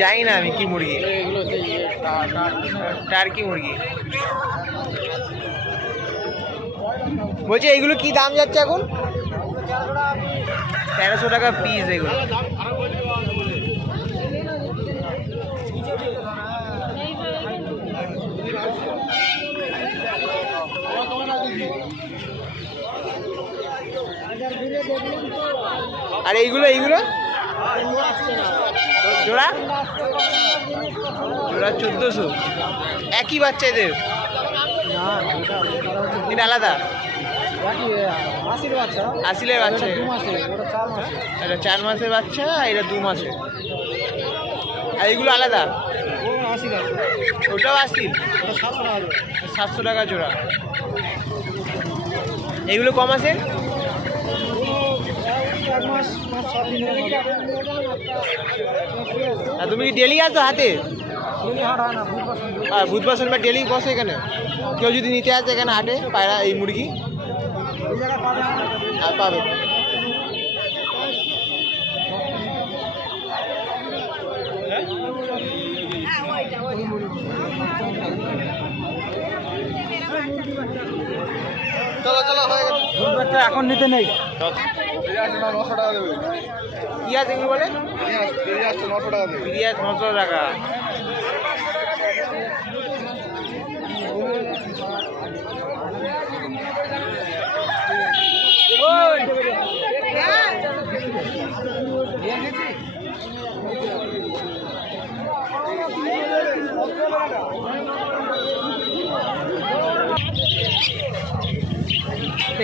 জানি না আমি কি মুরগি, টার্কি মুরগি। বলছি এইগুলো কি দাম যাচ্ছে এখন? 1300 টাকা পিস এগুলো। আর এইগুলো এইগুলো জোড়া জোড়া 1400। একই বাচ্চা এদের? এটা আলাদা? আসিলের বাচ্চা, এটা 4 মাসের বাচ্চা, এটা 2 মাসের। আর এইগুলো আলাদা? ওটাও আসিল, 700 টাকা জোড়া। এগুলো কম আছে? তুমি কি ডেলি আসো হাতে? হ্যাঁ, বুধবার শনিবার ডেলি বসে এখানে। কেউ যদি নিতে আসে এখানে হাটে পায়রা এই মুরগি আর পাবে। চলো চলো হয়ে গেছে, এখন নিতে নেই। 900 টাকা দেবে। কি আছে এগুলো বলে? 900 টাকা দেবে। 900 টাকা।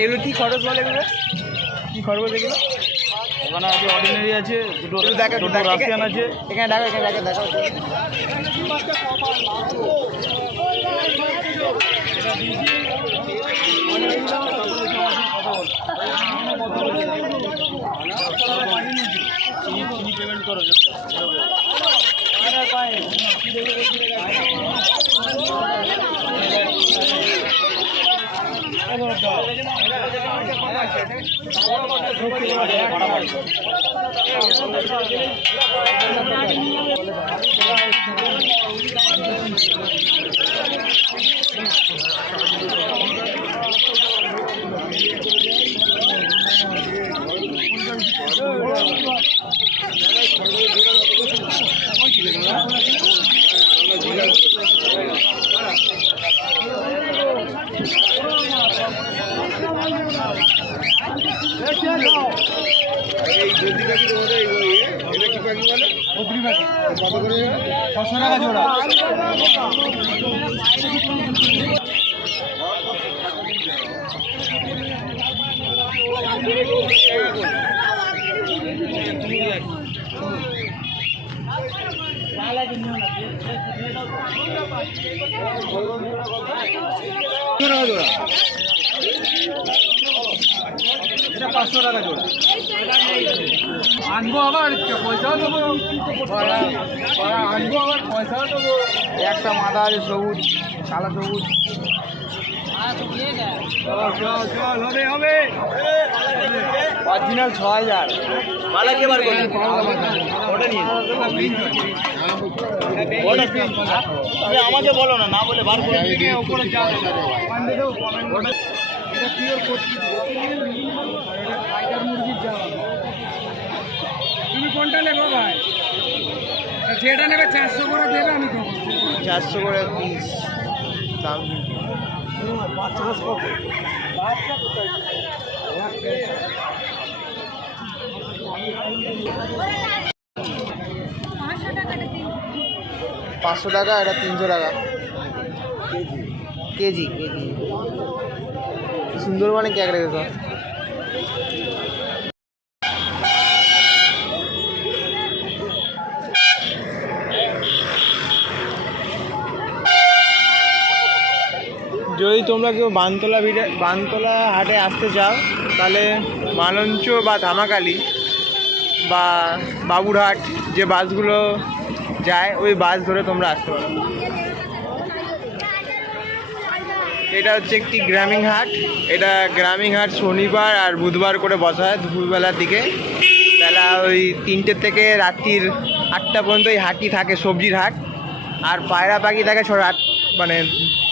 এগুলো কি খরচ বলে? এগুলো কি খরচ? এগুলো ওখানে আছে অর্ডিনারি আছে, দুটো রাশিয়ান আছে। এখানে দেখো, এখানে দেখো, দেখো। পেমেন্ট করো। এই যদি পাখি তোমাদের এটা কি পাখি বলে? বদ্রি পাখি। কত করে? 600 টাকা জোড়া। এটা 500 টাকা জোড়া। আনবো আবার পয়সাও দেবো, আনবো আবার পয়সাও দেবো। একটা মাথা আছে সবুজ, কালো সবুজ। হবে হবে অরিজিনাল 6000। মালা কি বার করবেন? ওটা নিয়ে আমাকে বলো না, না বলে বার করে উপরে যা এটা পিওর করছি। মুরগির যা তুমি কোনটা নেবো ভাই? যেটা নেবে 400 করে দেবে, আমি দেবো 400 করে পিস দাম। 500 টাকা, এটা 300 টাকা কেজি। কেজি সুন্দরবনে ক্যাক রেখেছ। যদি তোমরা কেউ বানতলা হাটে আসতে চাও, তাহলে মালঞ্চ বা ধামাকালি বা বাবুরহাট যে বাসগুলো যায়, ওই বাস ধরে তোমরা আসতে পারো। এটা হচ্ছে একটি গ্রামীণ হাট। এটা গ্রামীণ হাট শনিবার আর বুধবার করে বসা হয় দুপুরবেলার দিকে। বেলা ওই 3টে থেকে রাত্রির 8টা পর্যন্ত এই হাটটি থাকে, সবজির হাট। আর পায়রা পাখি থাকে মানে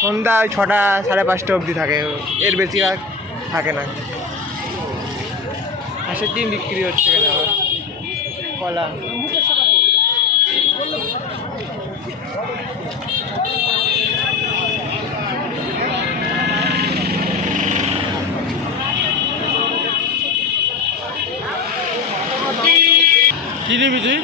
সন্ধ্যা ওই 6টা 5:30 অবধি থাকে, এর বেশি আর থাকে না। হাঁসের ডিম বিক্রি হচ্ছে এখানে আবার, কলা। কি নিবি তুই?